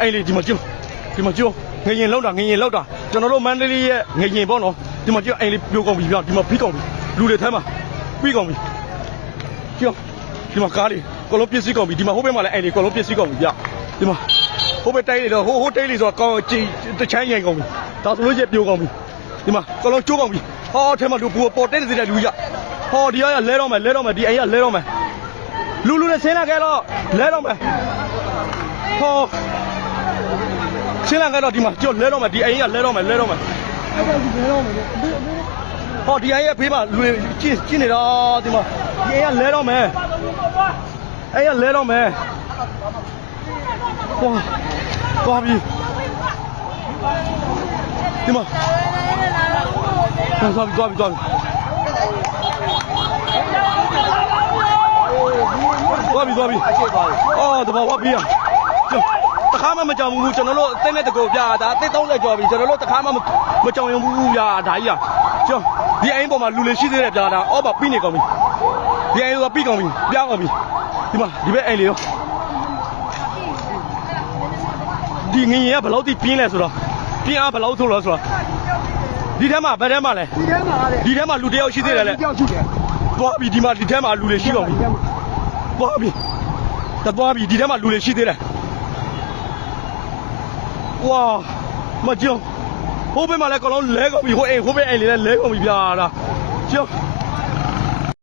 အိမ်လေးဒီမှာကျုံငရင်လောက်တာကျွန်တော်တို့မန္တလေးရဲ့ငရင်ပေါ့နော်ဒီမှာကျုံအိမ်လေးပြိုကုန်ပြီဗျဒီမှာပြီးကုန်ပြီလူတွေထဲမှာပြီးကုန်ပြီကျုံဒီမှာကားလေးကောလုံးပြည့်စည်ကုန်ပြီဒီမှာဟိုဘက်မှာလည်းအိမ်လေးကောလုံးပြည့်စည်ကုန်ပြီဗျဒီမှာဟိုဘက်တိုင်းလေးတော့ဟိုတိုင်းလေးဆိုတော့ကောင်းကြည်တချမ်းရင်ကုန်ပြီဒါဆိုလို့ရပြိုကုန်ပြီဒီမှာကောလုံးကျိုးကုန်ပြီဟောထဲမှာလူပေါ်တဲ့နေတဲ့လူကြီးဟောဒီကလဲတော့မယ်ဒီအိမ်ကလဲတော့မယ်လူနဲ့ဆင်းလာခဲ့တော့လဲတော့မယ်ဟောရှင်းလာကတော့ဒီမှာကြောက်လဲတော့မယ်ဒီအိမ်ကလဲတော့မယ်ဟောဒီအိမ်ရဲ့ဘေးမှာလူကျင်းနေတော့ဒီမှာဒီအိမ်ကလဲတော့မယ်အိမ်ကလဲတော့မယ်ဟောသွားပြီဒီမှာသွားပြီအော်တဘာဝပြီးရတခါမှမကြောင်ဘူးကျွန်တော်တို့အသိနဲ့တကူပြဒါအသိ30ကျော်ပြီကျွန်တော်တို့တခါမှမကြောင်ရုံဘူးဗျာဒါကြီးကျွန်ဒီအိမ်ပေါ်မှာလူလေးရှိသေးတယ်ဗျာဒါအော်ပါပြီးနေကုန်ပြီဒီအိမ်ကပြီးကုန်ပြီပြားကုန်ပြီဒီမှာဒီဘက်အိမ်လေးရောဒီငရင်ကဘယ်လောက်ထိပြင်းလဲဆိုတော့ပြင်းအားဘယ်လောက်ထိုးလဲဆိုတော့ဒီထဲမှာဘယ်ထဲမှာလဲဒီထဲမှာလူတယောက်ရှိသေးတယ်လေသွားပြီဒီမှာဒီထဲမှာလူတွေရှိကုန်ပြီသွားပြီဒီထဲမှာလူတွေရှိသေးတယ်ဝါမကြုံဟိုဘက်မှာလည်းကောလုံးလဲကုန်ပြီဟိုဘက်အိမ်လေးလည်းလဲကုန်ပြီဗျာဒါကျုံ